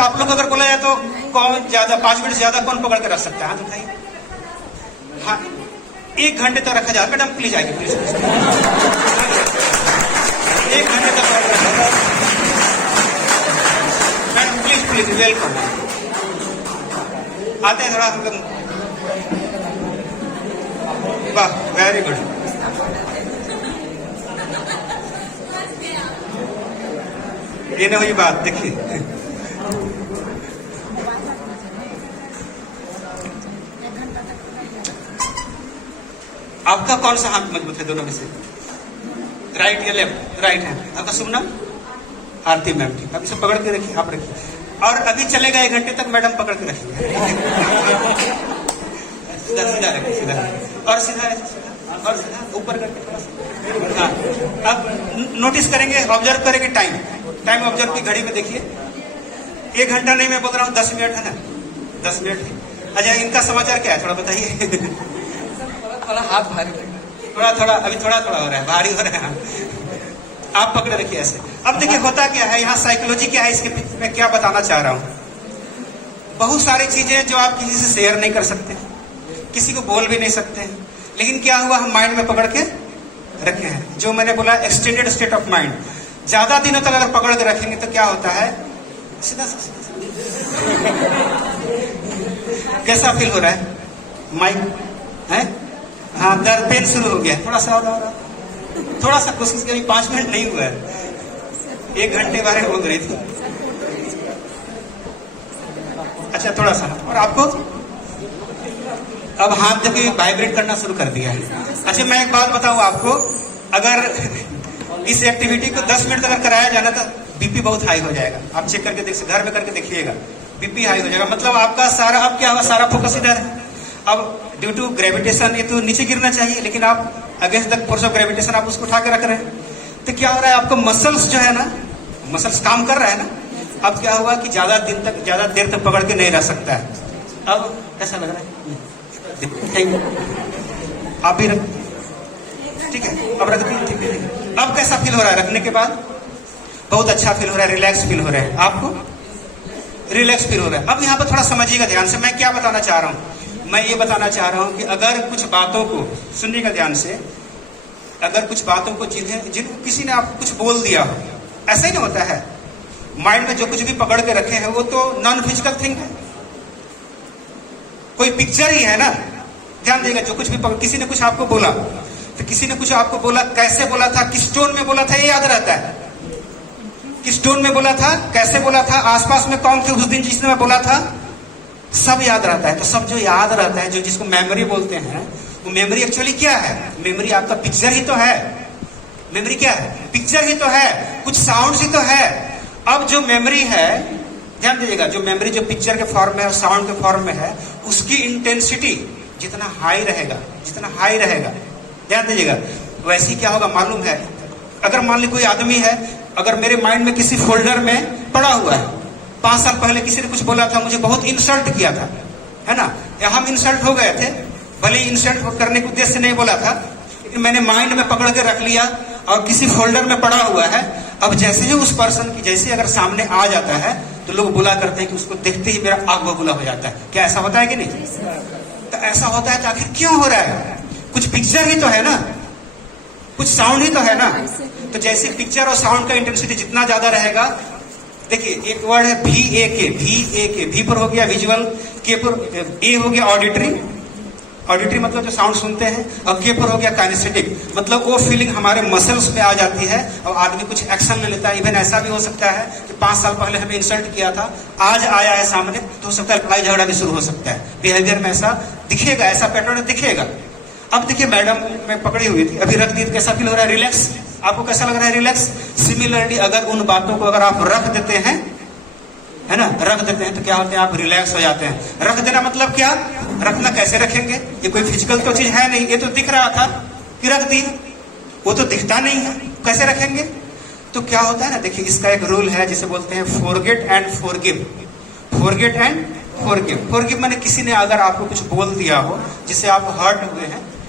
अच्छा, आप लोग अगर बोला जाए तो कौन ज्यादा 5 मिनट से ज्यादा कौन पकड़ के रख सकता है? हाथ उठाइए। हाँ, 1 घंटे तक रखा जाए। मैडम प्लीज आइए, प्लीज। 1 घंटे तक मैडम प्लीज प्लीज, वेलकम। आते हैं थोड़ा हम लोग। वाह, वेरी गुड। ये ना हुई बात, देखिए। आपका कौन सा हाथ मजबूत है दोनों में से? राइट या लेफ्ट? राइट है। आपका शुभ नाम? आरती मैम। ठीक, अब इसे पकड़ के रखिए, आप रखिए। और अभी चलेगा 1 घंटे तक, मैडम पकड़ के रखिए। सीधा सीधा रखिए, सीधा और सीधा और सीधा ऊपर करके थोड़ा सा। हाँ, अब नोटिस करेंगे, ऑब्जर्व करेंगे टाइम। टाइम ऑब्जर्व की घड़ी में देखिए। 1 घंटा नहीं मैं बोल रहा हूँ, 10 मिनट है ना? 10 मिनट। अच्छा, इनका समाचार क्या है, थोड़ा बताइए। थोड़ा हाथ भारी लग रहा है। थोड़ा थोड़ा अभी थोड़ा थोड़ा हो रहा है, भारी हो रहा है। आप पकड़े रखिए ऐसे। अब देखिए होता क्या है, यहाँ साइकोलॉजी क्या है, इसके पीछे मैं क्या बताना चाह रहा हूँ। बहुत सारी चीजें जो आप किसी से शेयर नहीं कर सकते, किसी को बोल भी नहीं सकते हैं, लेकिन क्या हुआ, हम माइंड में पकड़ के रखे हैं। जो मैंने बोला एक्सटेंडेड स्टेट ऑफ माइंड, ज्यादा दिनों तक अगर पकड़ के रखेंगे तो क्या होता है, सीधा कैसा फील हो रहा है? माइंड है, हाँ, दर्द, पेन शुरू हो गया। थोड़ा सा और थोड़ा सा कोशिश करी। 5 मिनट नहीं हुआ है, 1 घंटे बारे बोल रही थी। अच्छा, थोड़ा सा और आपको अब हाथ जब वाइब्रेट करना शुरू कर दिया है। अच्छा, मैं एक बात बताऊं आपको, अगर इस एक्टिविटी को 10 मिनट अगर कराया जाना तो बीपी बहुत हाई हो जाएगा। आप चेक करके देख, घर में करके देखिएगा, बीपी हाई हो जाएगा। मतलब आपका सारा, अब क्या हुआ, सारा फोकस इधर है। अब ड्यू टू ग्रेविटेशन ये तो नीचे गिरना चाहिए, लेकिन आप against the force of gravitation आप उसको उठा के रख रहे हैं। तो क्या हो रहा है, आपका मसल्स जो है ना, मसल्स काम कर रहा है ना। अब क्या हुआ कि ज्यादा देर तक पकड़ के नहीं रह सकता है। अब कैसा लग रहा है? आप भी रख, ठीक है, अब रख दिए, ठीक है। अब कैसा फील हो रहा है रखने के बाद? बहुत अच्छा फील हो रहा है, रिलैक्स फील हो रहा है। आपको रिलैक्स फील हो रहा है। अब यहाँ पर थोड़ा समझिएगा ध्यान से, मैं क्या बताना चाह रहा हूँ। मैं ये बताना चाह रहा हूं कि अगर कुछ बातों को सुनिएगा ध्यान से, अगर कुछ बातों को जिनको किसी ने आपको कुछ बोल दिया हो, ऐसा ही नहीं होता है। माइंड में जो कुछ भी पकड़ के रखे हैं वो तो नॉन फिजिकल थिंग है, कोई पिक्चर ही है ना। ध्यान देगा, जो कुछ भी किसी ने कुछ आपको बोला, तो किसी ने कुछ आपको बोला, कैसे बोला था, किस टोन में बोला था, ये याद रहता है। किस टोन में बोला था, कैसे बोला था, आसपास में कौन थे उस दिन जिसने मैं बोला था, सब याद रहता है। तो सब जो याद रहता है, जो जिसको मेमोरी बोलते हैं, वो मेमोरी एक्चुअली क्या है? मेमोरी आपका पिक्चर ही तो है। मेमोरी क्या है? पिक्चर ही तो है, कुछ साउंड ही तो है। अब जो मेमोरी है, ध्यान दीजिएगा, जो मेमोरी जो पिक्चर के फॉर्म में है, साउंड के फॉर्म में है, उसकी इंटेंसिटी जितना हाई रहेगा, ध्यान दीजिएगा, वैसी क्या होगा मालूम है? अगर मान ली कोई आदमी है, अगर मेरे माइंड में किसी फोल्डर में पड़ा हुआ है, 5 साल पहले किसी ने कुछ बोला था, मुझे बहुत इंसल्ट किया था, है ना, या हम इंसल्ट हो गए थे, भले ही इंसल्ट करने के उद्देश्य से नहीं बोला था, लेकिन मैंने माइंड में पकड़ के रख लिया और किसी फोल्डर में पड़ा हुआ है। अब जैसे ही उस पर्सन की जैसे अगर सामने आ जाता है, तो लोग बोला करते हैं कि उसको देखते ही मेरा आग बबूला हो जाता है। क्या ऐसा होता है कि नहीं? तो ऐसा होता है तो आखिर क्यों हो रहा है? कुछ पिक्चर ही तो है ना, कुछ साउंड ही तो है ना। तो जैसे पिक्चर और साउंड का इंटेंसिटी जितना ज्यादा रहेगा, देखिए एक वर्ड है VAK, V पर हो गया विजुअल, के पर ए हो गया ऑडिटरी मतलब जो साउंड सुनते हैं, और के पर हो गया काइनेस्थेटिक, मतलब वो फीलिंग हमारे मसल्स में आ जाती है और आदमी कुछ एक्शन ले लेता है। इवन ऐसा भी हो सकता है कि 5 साल पहले हमें इंसल्ट किया था, आज आया है सामने, तो हो सकता है लड़ाई झगड़ा भी शुरू हो सकता है। बिहेवियर में ऐसा दिखेगा, ऐसा पैटर्न दिखेगा। अब देखिए, मैडम मैं पकड़ी हुई थी, अभी रख दी, कैसा फील हो रहा है? रिलैक्स। आपको कैसा लग रहा है? रिलैक्स। सिमिलरली अगर उन बातों को अगर आप रख देते हैं, है ना, रख देते हैं, तो क्या होते हैं? आप रिलैक्स हो जाते हैं। रख देना मतलब क्या? रखना कैसे रखेंगे? ये कोई फिजिकल तो चीज है नहीं, ये तो दिख रहा था कि रख दी, वो तो दिखता नहीं है, कैसे रखेंगे? तो क्या होता है ना, देखिए इसका एक रूल है जिसे बोलते हैं forget and forgive. Forget and forgive. Forgive माने किसी ने अगर आपको कुछ बोल दिया हो जिससे आप हर्ट हुए हैं,